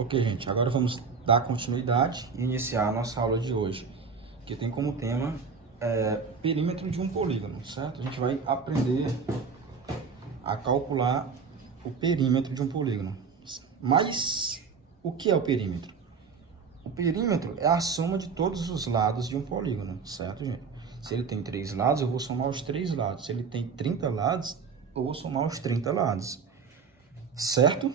Ok, gente, agora vamos dar continuidade e iniciar a nossa aula de hoje, que tem como tema perímetro de um polígono, certo? A gente vai aprender a calcular o perímetro de um polígono. Mas o que é o perímetro? O perímetro é a soma de todos os lados de um polígono, certo, gente? Se ele tem 3 lados, eu vou somar os 3 lados. Se ele tem 30 lados, eu vou somar os 30 lados, certo?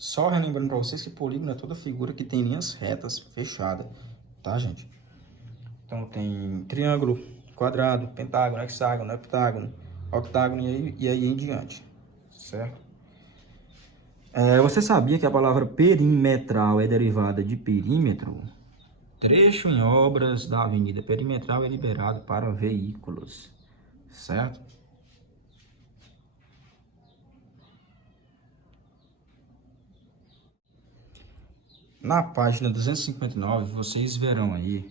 Só relembrando para vocês que polígono é toda figura que tem linhas retas fechadas, tá, gente? Então tem triângulo, quadrado, pentágono, hexágono, heptágono, octágono e aí em diante, certo? Você sabia que a palavra perimetral é derivada de perímetro? Trecho em obras da avenida perimetral é liberado para veículos, certo? Na página 259, vocês verão aí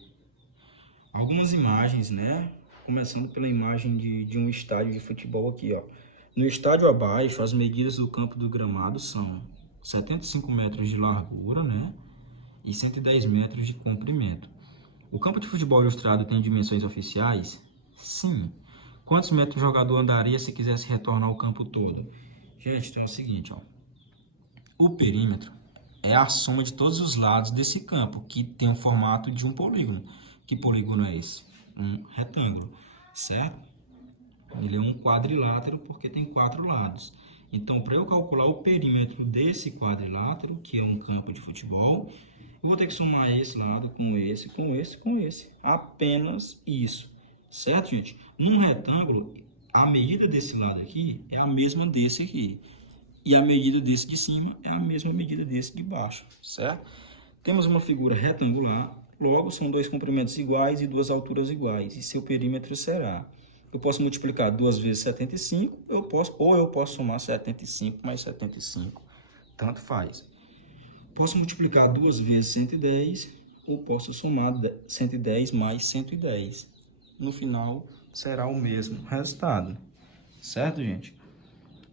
algumas imagens, né? Começando pela imagem de um estádio de futebol aqui, ó. No estádio abaixo, as medidas do campo do gramado são 75 metros de largura, né? E 110 metros de comprimento. O campo de futebol ilustrado tem dimensões oficiais? Sim. Quantos metros o jogador andaria se quisesse retornar o campo todo? Gente, então é o seguinte, ó. O perímetro é a soma de todos os lados desse campo, que tem o formato de um polígono. Que polígono é esse? Um retângulo, certo? Ele é um quadrilátero porque tem 4 lados. Então, para eu calcular o perímetro desse quadrilátero, que é um campo de futebol, eu vou ter que somar esse lado com esse, com esse, com esse. Apenas isso, certo, gente? Num retângulo, a medida desse lado aqui é a mesma desse aqui. E a medida desse de cima é a mesma medida desse de baixo, certo? Temos uma figura retangular, logo são 2 comprimentos iguais e 2 alturas iguais. E seu perímetro será... Eu posso multiplicar 2 vezes 75, eu posso somar 75 mais 75, tanto faz. Posso multiplicar 2 vezes 110, ou posso somar 110 mais 110. No final, será o mesmo resultado, certo, gente?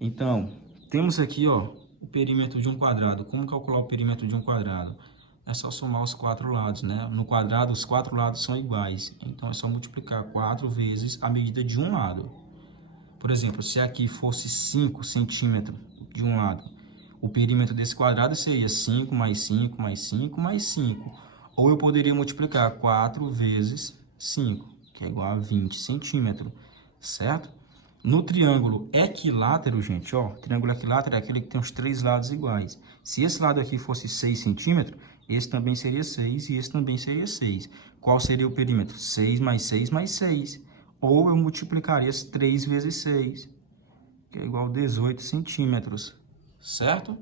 Então, temos aqui, ó, o perímetro de um quadrado. Como calcular o perímetro de um quadrado? É só somar os 4 lados, né? No quadrado, os 4 lados são iguais. Então, é só multiplicar 4 vezes a medida de um lado. Por exemplo, se aqui fosse 5 centímetros de um lado, o perímetro desse quadrado seria 5 mais 5 mais 5 mais 5. Ou eu poderia multiplicar 4 vezes 5, que é igual a 20 centímetros, certo? No triângulo equilátero, gente, ó, triângulo equilátero é aquele que tem os 3 lados iguais. Se esse lado aqui fosse 6 centímetros, esse também seria 6 e esse também seria 6. Qual seria o perímetro? 6 mais 6 mais 6. Ou eu multiplicaria 3 vezes 6, que é igual a 18 centímetros, certo?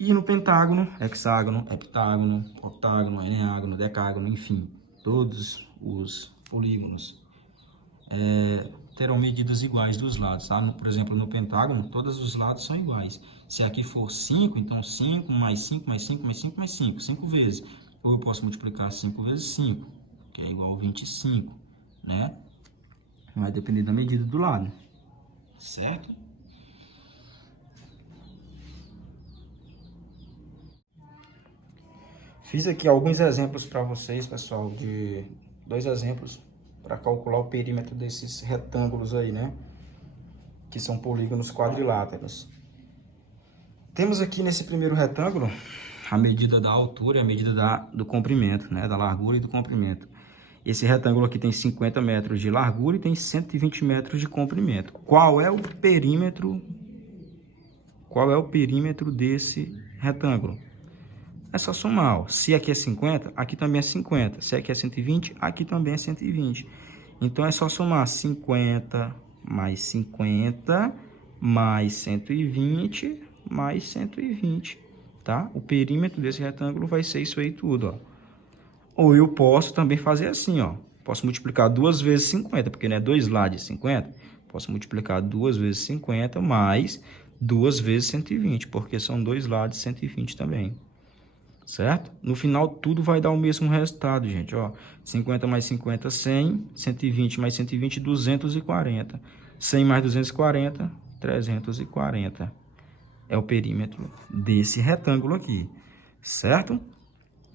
E no pentágono, hexágono, heptágono, octágono, eneágono, decágono, enfim, todos os polígonos terão medidas iguais dos lados, tá? Por exemplo, no pentágono, todos os lados são iguais. Se aqui for 5, então 5 mais 5 mais 5 mais 5 mais 5, 5 vezes. Ou eu posso multiplicar 5 vezes 5, que é igual a 25, né? Vai depender da medida do lado, certo? Fiz aqui alguns exemplos para vocês, pessoal, de 2 exemplos para calcular o perímetro desses retângulos aí, né? Que são polígonos quadriláteros. Temos aqui nesse primeiro retângulo a medida da altura e a medida do comprimento, né? Da largura e do comprimento. Esse retângulo aqui tem 50 metros de largura e tem 120 metros de comprimento. Qual é o perímetro desse retângulo? É só somar, ó. Se aqui é 50, aqui também é 50. Se aqui é 120, aqui também é 120. Então, é só somar 50 mais 50 mais 120 mais 120, tá? O perímetro desse retângulo vai ser isso aí tudo, ó. Ou eu posso também fazer assim, ó. Posso multiplicar 2 vezes 50, porque não é 2 lados de 50. Posso multiplicar 2 vezes 50 mais 2 vezes 120, porque são 2 lados de 120 também. Certo? No final, tudo vai dar o mesmo resultado, gente, ó. 50 mais 50, 100. 120 mais 120, 240. 100 mais 240, 340. é o perímetro desse retângulo aqui, certo?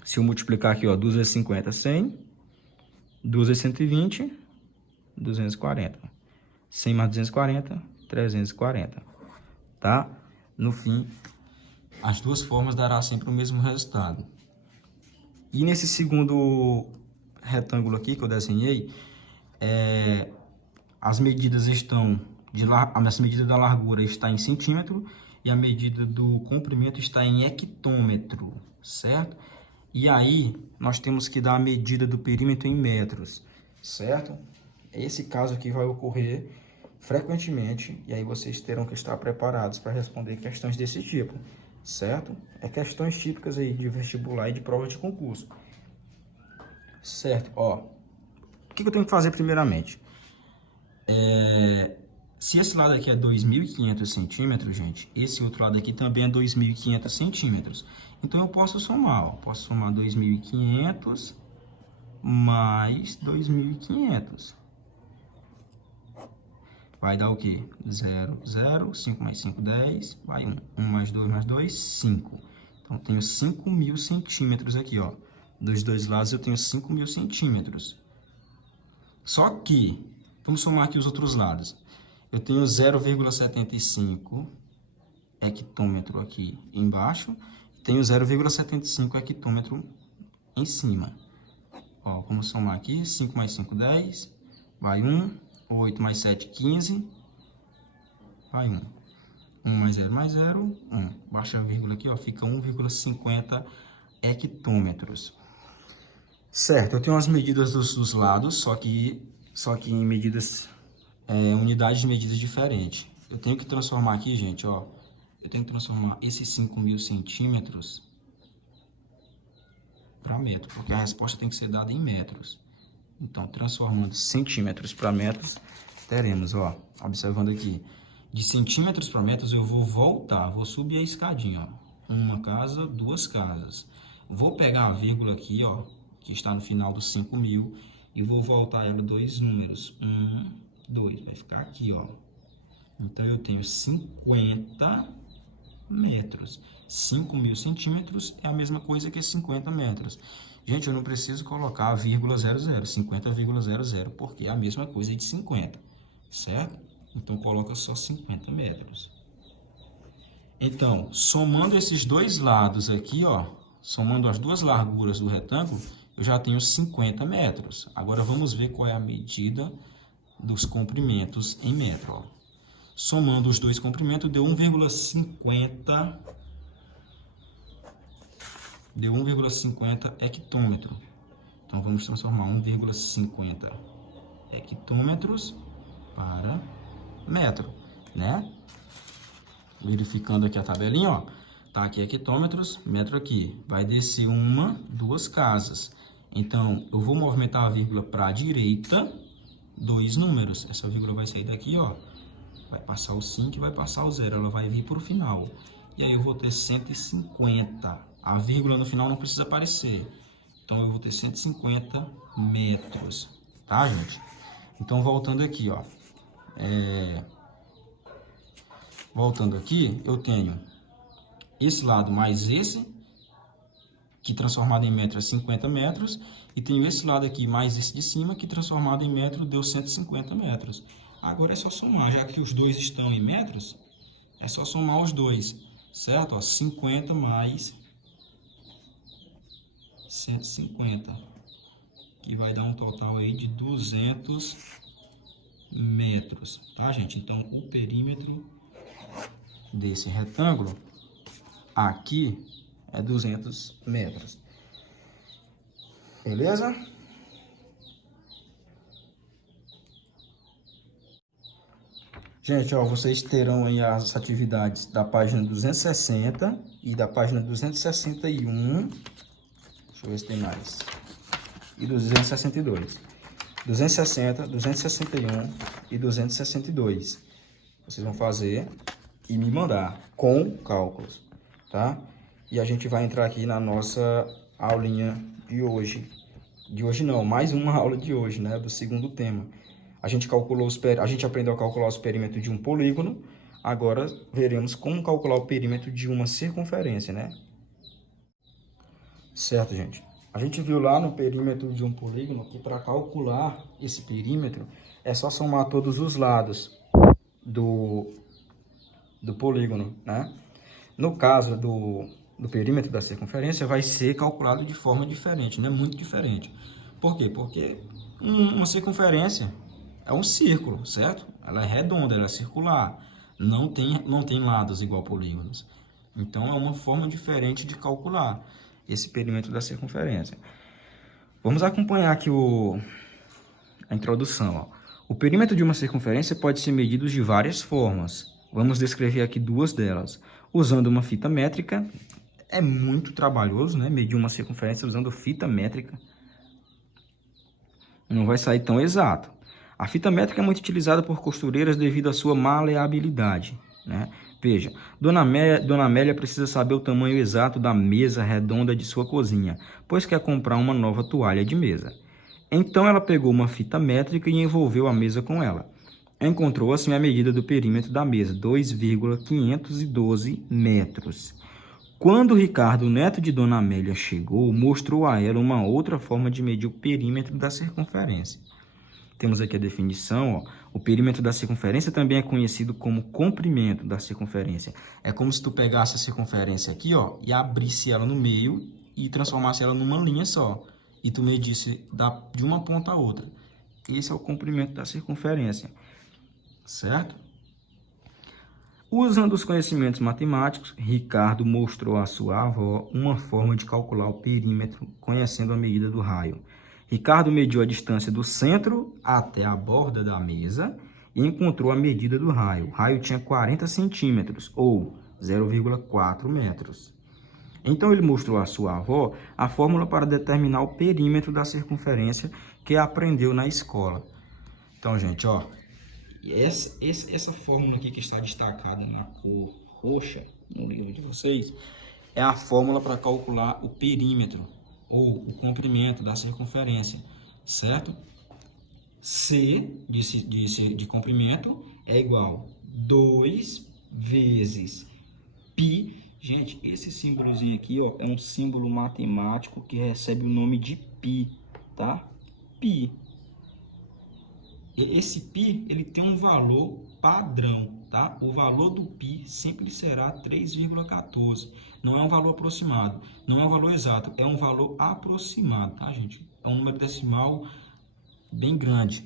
Se eu multiplicar aqui, ó, 2 vezes 50, 100. 2 vezes 120, 240. 100 mais 240, 340. Tá? No fim, as duas formas dará sempre o mesmo resultado. E nesse segundo retângulo aqui que eu desenhei, as medidas estão a medida da largura está em centímetro e a medida do comprimento está em hectômetro, certo? E aí nós temos que dar a medida do perímetro em metros, certo? Esse caso aqui vai ocorrer frequentemente e aí vocês terão que estar preparados para responder questões desse tipo, certo? É questões típicas aí de vestibular e de prova de concurso, certo? Ó, o que eu tenho que fazer primeiramente? Se esse lado aqui é 2.500 centímetros, gente, esse outro lado aqui também é 2.500 centímetros. Então, eu posso somar, ó, posso somar 2.500 mais 2.500. Vai dar o quê? 0, 0, 5 mais 5, 10, vai 1. 1 mais 2, 5. Então, eu tenho 5.000 centímetros aqui, ó. Dos dois lados eu tenho 5.000 centímetros. Só que, vamos somar aqui os outros lados. Eu tenho 0,75 hectômetro aqui embaixo, tenho 0,75 hectômetro em cima. Ó, vamos somar aqui, 5 mais 5, 10, vai 1, 8 mais 7, 15, vai 1. 1 mais 0, 1. Baixa a vírgula aqui, ó, fica 1,50 hectômetros. Certo, eu tenho as medidas dos lados, só que em medidas, unidades de medidas diferentes. Eu tenho que transformar aqui, gente, ó, eu tenho que transformar esses 5.000 centímetros para metro, porque a resposta tem que ser dada em metros. Então, transformando centímetros para metros, teremos, ó, observando aqui, de centímetros para metros eu vou voltar, vou subir a escadinha, ó, uma casa, duas casas. Vou pegar a vírgula aqui, ó, que está no final dos 5.000, e vou voltar ela dois números, 1, 2, vai ficar aqui, ó. Então, eu tenho 50 metros. 5.000 centímetros é a mesma coisa que 50 metros. Gente, eu não preciso colocar vírgula 00, 50,00, porque é a mesma coisa de 50, certo? Então, coloca só 50 metros. Então, somando esses dois lados aqui, ó, somando as duas larguras do retângulo, eu já tenho 50 metros. Agora, vamos ver qual é a medida dos comprimentos em metro, ó. Somando os dois comprimentos, deu 1,50 hectômetro. Então, vamos transformar 1,50 hectômetros para metro, né? Verificando aqui a tabelinha, ó. Tá aqui hectômetros, metro aqui. Vai descer uma, duas casas. Então, eu vou movimentar a vírgula para a direita, dois números. Essa vírgula vai sair daqui, ó. Vai passar o 5 e vai passar o 0. Ela vai vir para o final. E aí eu vou ter 150. A vírgula no final não precisa aparecer. Então, eu vou ter 150 metros. Tá, gente? Então, voltando aqui, ó. Voltando aqui, eu tenho esse lado mais esse, que transformado em metro é 50 metros. E tenho esse lado aqui mais esse de cima, que transformado em metro deu 150 metros. Agora é só somar, já que os dois estão em metros, é só somar os dois, certo? Ó, 50 mais 150, que vai dar um total aí de 200 metros, tá, gente? Então, o perímetro desse retângulo aqui é 200 metros, beleza? Gente, ó, vocês terão aí as atividades da página 260 e da página 261. Deixa eu ver se tem mais. E 262. 260, 261 e 262. Vocês vão fazer e me mandar com cálculos, tá? E a gente vai entrar aqui na nossa aulinha de hoje. De hoje não, mais uma aula de hoje, né? Do segundo tema. A gente aprendeu a calcular os perímetros de um polígono, Agora veremos como calcular o perímetro de uma circunferência, né? Certo, gente? A gente viu lá no perímetro de um polígono que para calcular esse perímetro é só somar todos os lados do polígono, né? No caso do perímetro da circunferência, vai ser calculado de forma diferente, né? Muito diferente. Por quê? Porque uma circunferência é um círculo, certo? Ela é redonda, ela é circular. Não tem lados igual polígonos. Então, é uma forma diferente de calcular esse perímetro da circunferência. Vamos acompanhar aqui a introdução. Ó. O perímetro de uma circunferência pode ser medido de várias formas. Vamos descrever aqui duas delas. Usando uma fita métrica, é muito trabalhoso, né? Medir uma circunferência usando fita métrica. Não vai sair tão exato. A fita métrica é muito utilizada por costureiras devido à sua maleabilidade, né? Veja, Dona Amélia precisa saber o tamanho exato da mesa redonda de sua cozinha, pois quer comprar uma nova toalha de mesa. Então ela pegou uma fita métrica e envolveu a mesa com ela. Encontrou assim a medida do perímetro da mesa, 2,512 metros. Quando Ricardo, neto de Dona Amélia, chegou, mostrou a ela uma outra forma de medir o perímetro da circunferência. Temos aqui a definição, ó. O perímetro da circunferência também é conhecido como comprimento da circunferência. É como se tu pegasse a circunferência aqui, ó, e abrisse ela no meio e transformasse ela numa linha só. E tu medisse de uma ponta a outra. Esse é o comprimento da circunferência, certo? Usando os conhecimentos matemáticos, Ricardo mostrou à sua avó uma forma de calcular o perímetro, conhecendo a medida do raio. Ricardo mediu a distância do centro até a borda da mesa e encontrou a medida do raio. O raio tinha 40 centímetros, ou 0,4 metros. Então, ele mostrou à sua avó a fórmula para determinar o perímetro da circunferência que aprendeu na escola. Então, gente, ó, essa fórmula aqui que está destacada na cor roxa no livro de vocês é a fórmula para calcular o perímetro ou o comprimento da circunferência, certo? C de comprimento é igual a 2 vezes π. Gente, esse símbolozinho aqui, ó, é um símbolo matemático que recebe o nome de π, tá? Π. Esse π, ele tem um valor padrão, tá? O valor do π sempre será 3,14. Não é um valor aproximado, não é um valor exato, é um valor aproximado, tá, gente? É um número decimal bem grande.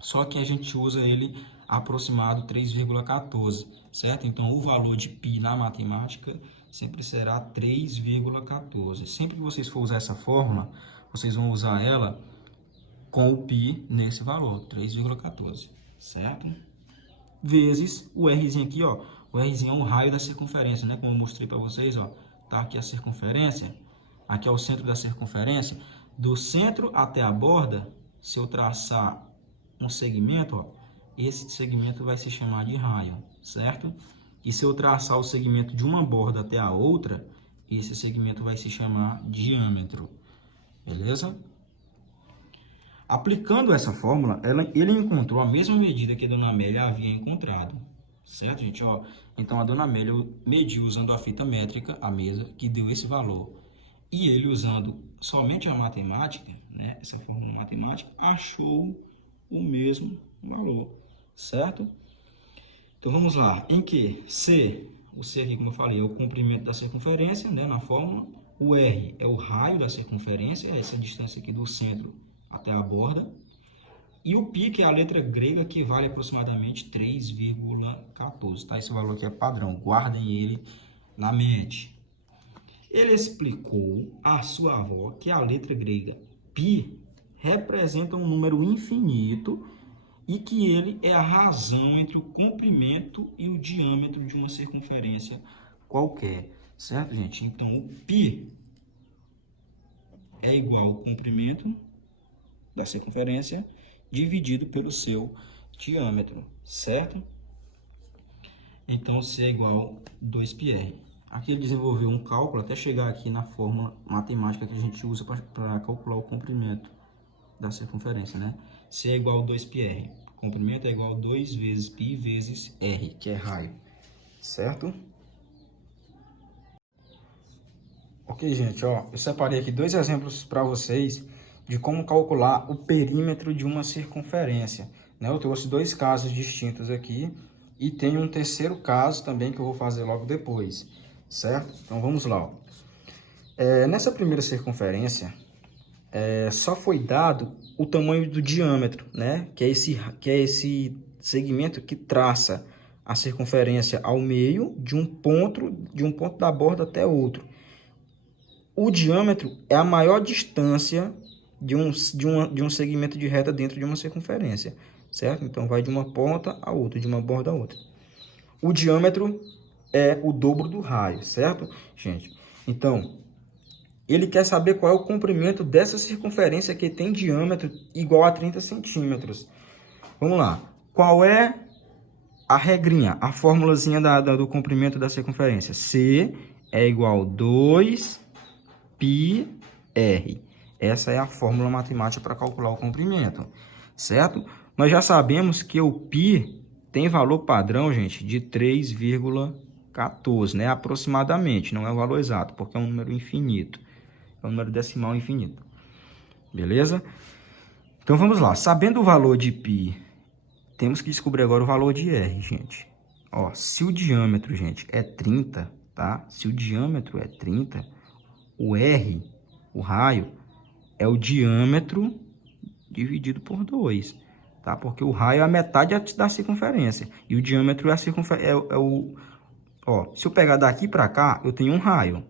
Só que a gente usa ele aproximado 3,14, certo? Então, o valor de π na matemática sempre será 3,14. Sempre que vocês for usar essa fórmula, vocês vão usar ela com o π nesse valor, 3,14, certo? Vezes o Rzinho aqui, ó. O Rzinho é um raio da circunferência, né? Como eu mostrei para vocês, ó. Tá aqui a circunferência. Aqui é o centro da circunferência. Do centro até a borda, se eu traçar um segmento, ó, esse segmento vai se chamar de raio, certo? E se eu traçar o segmento de uma borda até a outra, esse segmento vai se chamar diâmetro, beleza? Aplicando essa fórmula, ele encontrou a mesma medida que a Dona Amélia havia encontrado, certo, gente? Ó, então, a Dona Amélia mediu usando a fita métrica a mesa, que deu esse valor. E ele, usando somente a matemática, né, essa fórmula matemática, achou o mesmo valor, certo? Então, vamos lá. Em que o C aqui, como eu falei, é o comprimento da circunferência, né, na fórmula. O R é o raio da circunferência, essa distância aqui do centro até a borda. E o π, que é a letra grega, que vale aproximadamente 3,14, tá? Esse valor aqui é padrão, guardem ele na mente. Ele explicou à sua avó que a letra grega π representa um número infinito e que ele é a razão entre o comprimento e o diâmetro de uma circunferência qualquer, certo, gente? Então, o π é igual ao comprimento da circunferência dividido pelo seu diâmetro, certo? Então, C é igual a 2πr. Aqui ele desenvolveu um cálculo até chegar aqui na fórmula matemática que a gente usa para calcular o comprimento da circunferência, né? C é igual a 2πr. Comprimento é igual a 2 vezes π vezes r, que é raio, certo? Ok, gente, ó, eu separei aqui 2 exemplos para vocês de como calcular o perímetro de uma circunferência, né? Eu trouxe 2 casos distintos aqui e tem um terceiro caso também que eu vou fazer logo depois, certo? Então vamos lá, ó. Nessa primeira circunferência, só foi dado o tamanho do diâmetro, né? Que é esse segmento que traça a circunferência ao meio de um ponto da borda até outro. O diâmetro é a maior distância de um segmento de reta dentro de uma circunferência, certo? Então, vai de uma ponta a outra, de uma borda a outra. O diâmetro é o dobro do raio, certo, gente? Então, ele quer saber qual é o comprimento dessa circunferência que tem diâmetro igual a 30 centímetros. Vamos lá. Qual é a regrinha, a formulazinha do comprimento da circunferência? C é igual a 2πr. Essa é a fórmula matemática para calcular o comprimento, certo? Nós já sabemos que o π tem valor padrão, gente, de 3,14, né? Aproximadamente, não é o valor exato, porque é um número infinito. É um número decimal infinito. Beleza? Então, vamos lá. Sabendo o valor de π, temos que descobrir agora o valor de r, gente. Ó, se o diâmetro, gente, é 30, tá? Se o diâmetro é 30, o r, o raio, é o diâmetro dividido por 2, tá? Porque o raio é a metade da circunferência. E o diâmetro é a circunferência. Ó, se eu pegar daqui para cá, eu tenho um raio.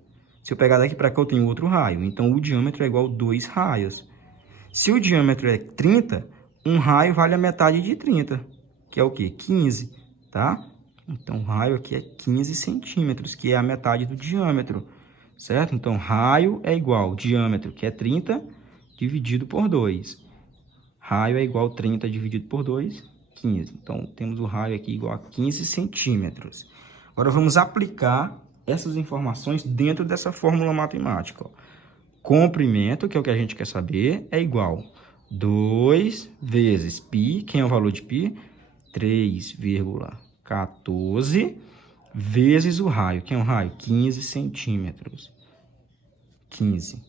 Se eu pegar daqui para cá, eu tenho outro raio. Então, o diâmetro é igual a 2 raios. Se o diâmetro é 30, um raio vale a metade de 30, que é o quê? 15, tá? Então, o raio aqui é 15 centímetros, que é a metade do diâmetro, certo? Então, raio é igual ao diâmetro, que é 30, dividido por 2. Raio é igual a 30 dividido por 2, 15. Então, temos o raio aqui igual a 15 centímetros. Agora, vamos aplicar essas informações dentro dessa fórmula matemática, ó. Comprimento, que é o que a gente quer saber, é igual a 2 vezes π, quem é o valor de π? 3,14 vezes o raio, que é um raio? 15 centímetros. 15.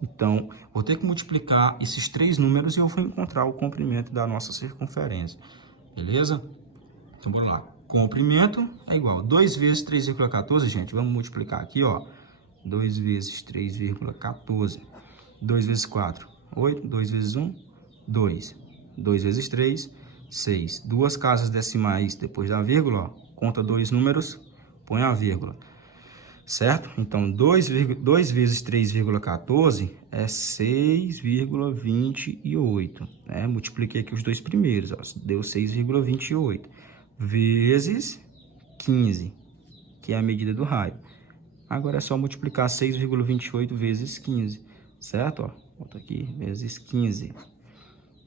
Então, vou ter que multiplicar esses 3 números e eu vou encontrar o comprimento da nossa circunferência. Beleza? Então, bora lá. Comprimento é igual a 2 vezes 3,14, gente. Vamos multiplicar aqui, ó. 2 vezes 3,14. 2 vezes 4, 8. 2 vezes 1, 2. 2 vezes 3, 6. Duas casas decimais depois da vírgula, ó. Conta 2 números, põe a vírgula. Certo? Então, 2 vezes 3,14 é 6,28. Né? Multipliquei aqui os dois primeiros, ó. Deu 6,28. Vezes 15, que é a medida do raio. Agora é só multiplicar 6,28 vezes 15, certo? Ó, bota aqui, vezes 15.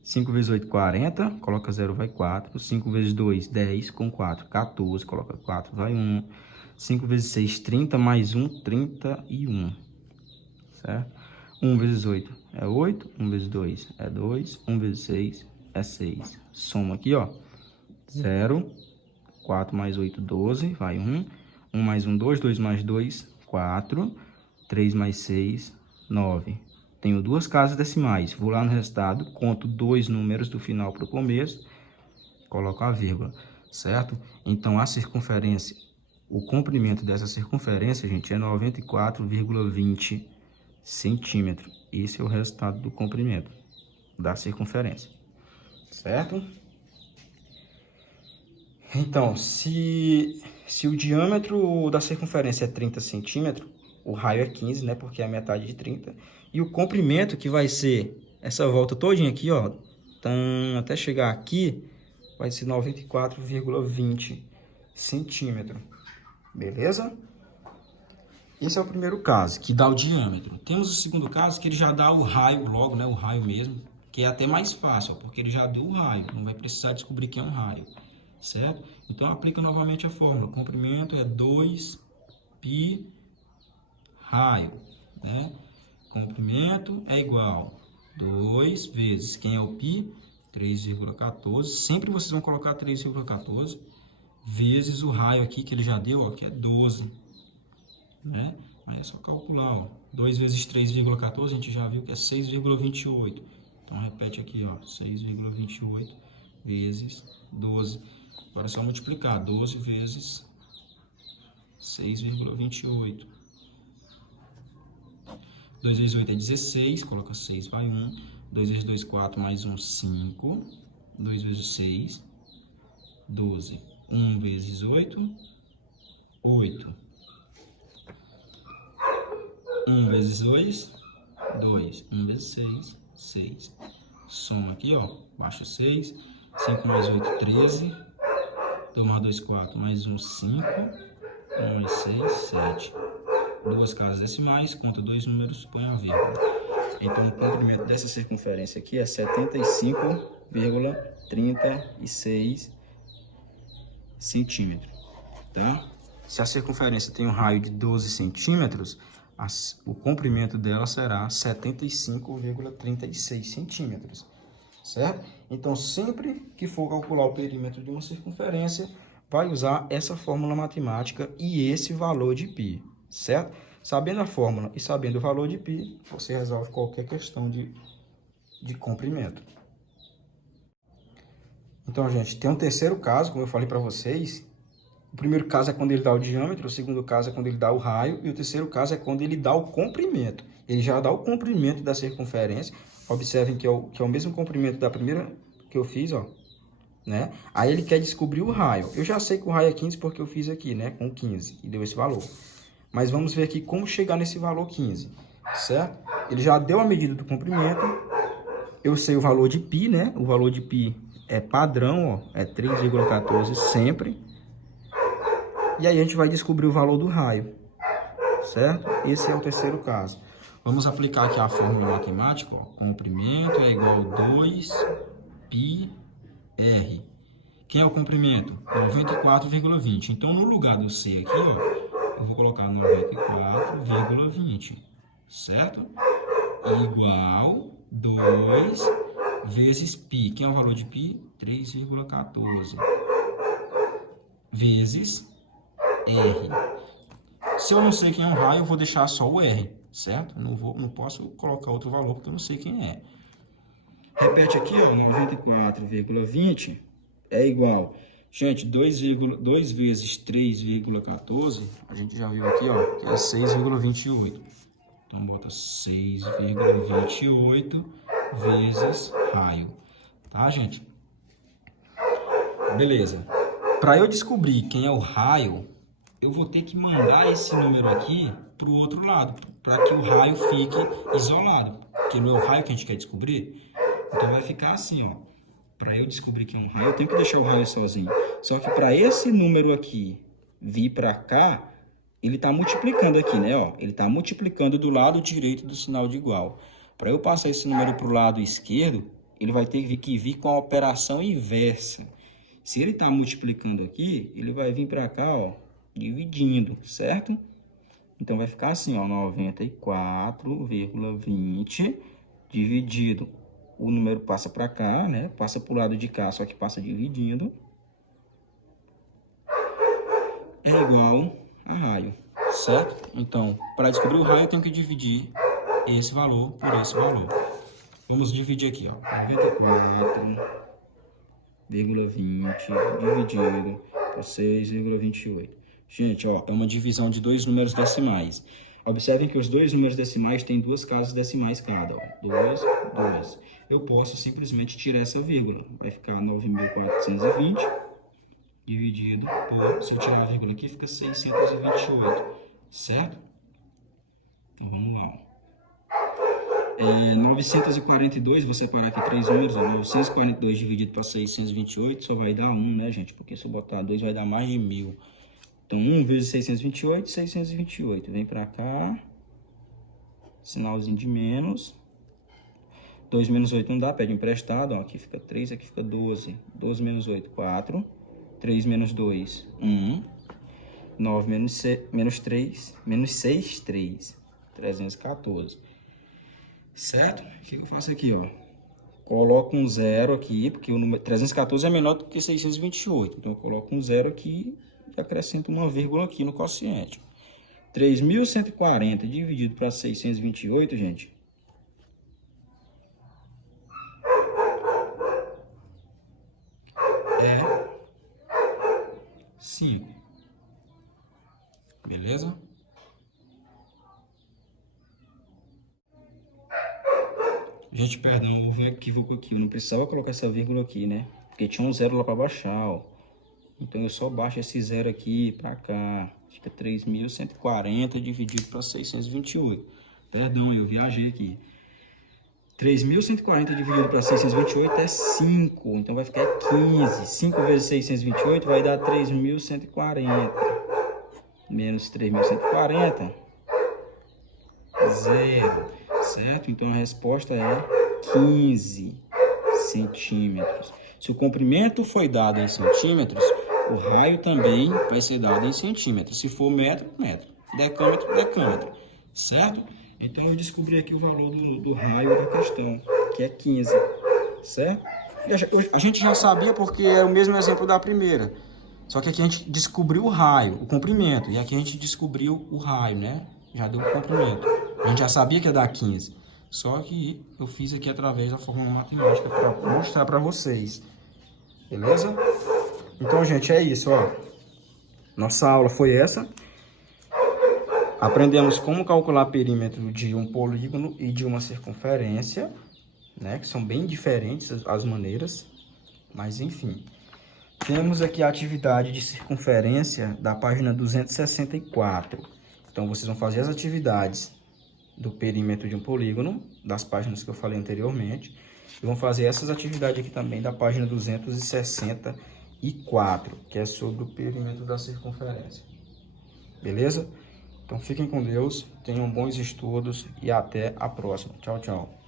5 vezes 8, 40, coloca 0, vai 4. 5 vezes 2, 10, com 4, 14, coloca 4, vai 1. 5 vezes 6, 30, mais 1, 31, certo? 1 vezes 8 é 8, 1 vezes 2 é 2, 1 vezes 6 é 6. Soma aqui, ó, 0, 4 mais 8, 12, vai 1. 1 mais 1, 2, 2 mais 2, 4, 3 mais 6, 9. Tenho duas casas decimais, vou lá no resultado, conto 2 números do final para o começo, coloco a vírgula, certo? Então, a circunferência, o comprimento dessa circunferência, gente, é 94,20 centímetros. Esse é o resultado do comprimento da circunferência, certo? Então, se o diâmetro da circunferência é 30 centímetros, o raio é 15, né? Porque é a metade de 30. E o comprimento, que vai ser essa volta todinha aqui, ó, até chegar aqui, vai ser 94,20 centímetros. Beleza? Esse é o primeiro caso, que dá o diâmetro. Temos o segundo caso, que ele já dá o raio logo, né? O raio mesmo, que é até mais fácil, ó, porque ele já deu o raio. Não vai precisar descobrir que é um raio. Certo? Então, aplica novamente a fórmula. Comprimento é 2π raio, né? Comprimento é igual a 2 vezes, quem é o π? 3,14. Sempre vocês vão colocar 3,14 vezes o raio aqui que ele já deu, ó, que é 12. Né? Aí é só calcular, ó. 2 vezes 3,14 a gente já viu que é 6,28. Então repete aqui, ó, 6,28 vezes 12. Agora é só multiplicar, 12 vezes 6,28. 2 vezes 8 é 16, coloca 6, vai 1. 2 vezes 2, 4, mais 1, 5. 2 vezes 6, 12. 1 vezes 8, 8. 1 vezes 2, 2. 1 vezes 6, 6. Soma aqui, ó, baixa 6. 5 mais 8, 13. 2 mais 2, 4, mais 1, 5. 1 mais 6, 7. Duas casas decimais, conta dois números, põe a vírgula. Então, o comprimento dessa circunferência aqui é 75,36 centímetros, tá? Se a circunferência tem um raio de 12 centímetros, o comprimento dela será 75,36 centímetros, certo? Então, sempre que for calcular o perímetro de uma circunferência, vai usar essa fórmula matemática e esse valor de π, certo? Sabendo a fórmula e sabendo o valor de π, você resolve qualquer questão de comprimento. Então, gente, tem um terceiro caso, como eu falei para vocês. O primeiro caso é quando ele dá o diâmetro, o segundo caso é quando ele dá o raio, e o terceiro caso é quando ele dá o comprimento. Ele já dá o comprimento da circunferência. Observem que é o mesmo comprimento da primeira que eu fiz, ó. Né? Aí ele quer descobrir o raio. Eu já sei que o raio é 15 porque eu fiz aqui, né? Com 15, e deu esse valor. Mas vamos ver aqui como chegar nesse valor 15, certo? Ele já deu a medida do comprimento. Eu sei o valor de π, né? O valor de π é padrão, ó, é 3,14 sempre. E aí a gente vai descobrir o valor do raio, certo? Esse é o terceiro caso. Vamos aplicar aqui a fórmula matemática, ó. Comprimento é igual a 2πr. Quem é o comprimento? 94,20. Então, no lugar do C aqui, ó, eu vou colocar 94,20, certo? Igual 2 vezes π. Quem é o valor de π? 3,14. Vezes R. Se eu não sei quem é o raio, eu vou deixar só o R, certo? Não posso colocar outro valor porque eu não sei quem é. Repete aqui, ó, 94,20 é igual... Gente, 2 vezes 3,14, a gente já viu aqui, ó, que é 6,28. Então, bota 6,28 vezes raio. Tá, gente? Beleza. Para eu descobrir quem é o raio, eu vou ter que mandar esse número aqui para o outro lado, para que o raio fique isolado. Porque não é o raio que a gente quer descobrir. Então, vai ficar assim, ó. Para eu descobrir que é um raio, eu tenho que deixar o raio sozinho. Só que para esse número aqui vir para cá, ele está multiplicando aqui, né? Ó, ele está multiplicando do lado direito do sinal de igual. Para eu passar esse número para o lado esquerdo, ele vai ter que vir com a operação inversa. Se ele está multiplicando aqui, ele vai vir para cá, ó, dividindo, certo? Então, vai ficar assim, ó, 94,20 dividido. O número passa para cá, né? Passa para o lado de cá, só que passa dividindo. É igual a raio, certo? Então, para descobrir o raio, eu tenho que dividir esse valor por esse valor. Vamos dividir aqui, ó. 94,20 dividido por 6,28. Gente, ó, é uma divisão de dois números decimais. Observem que os dois números decimais têm duas casas decimais cada, ó. 2, 2. Eu posso simplesmente tirar essa vírgula. Vai ficar 9.420 dividido por... Se eu tirar a vírgula aqui, fica 628, certo? Então, vamos lá, ó. 942, vou separar aqui três números, ó. 942 dividido para 628 só vai dar 1, né, gente? Porque se eu botar 2 vai dar mais de 1.000. Então, 1 vezes 628, 628. Vem para cá. Sinalzinho de menos. 2 menos 8 não dá, pede emprestado. Ó, aqui fica 3, aqui fica 12. 12 menos 8, 4. 3 menos 2, 1. 9 menos 3, menos 6, 3. 314. Certo? O que eu faço aqui, ó? coloco um zero aqui, porque o número 314 é menor do que 628. Então eu coloco um zero aqui e acrescento uma vírgula aqui no quociente. 3.140 dividido para 628, gente, é 5. Beleza? Gente, perdão, houve um equívoco aqui. Eu não precisava colocar essa vírgula aqui, né? Porque tinha um zero lá para baixar, ó. Então eu só baixo esse zero aqui para cá. Fica 3.140 dividido para 628. Perdão, eu viajei aqui. 3.140 dividido para 628 é 5. Então vai ficar 15. 5 vezes 628 vai dar 3.140. Menos 3.140. Zero. Certo? Então a resposta é 15 centímetros. Se o comprimento foi dado em centímetros, o raio também vai ser dado em centímetros. Se for metro, metro. Decâmetro, decâmetro. Certo? Então eu descobri aqui o valor do raio da questão, que é 15. Certo? A gente já sabia porque é o mesmo exemplo da primeira. Só que aqui a gente descobriu o raio, o comprimento. E aqui a gente descobriu o raio, né? Já deu o comprimento. A gente já sabia que ia dar 15. Só que eu fiz aqui através da fórmula matemática para mostrar para vocês. Beleza? Então, gente, é isso, ó. Nossa aula foi essa. Aprendemos como calcular perímetro de um polígono e de uma circunferência, né? Que são bem diferentes as maneiras. Mas, enfim. Temos aqui a atividade de circunferência da página 264. Então, vocês vão fazer as atividades do perímetro de um polígono, das páginas que eu falei anteriormente. E vão fazer essas atividades aqui também da página 264, que é sobre o perímetro da circunferência. Beleza? Então, fiquem com Deus, tenham bons estudos e até a próxima. Tchau, tchau.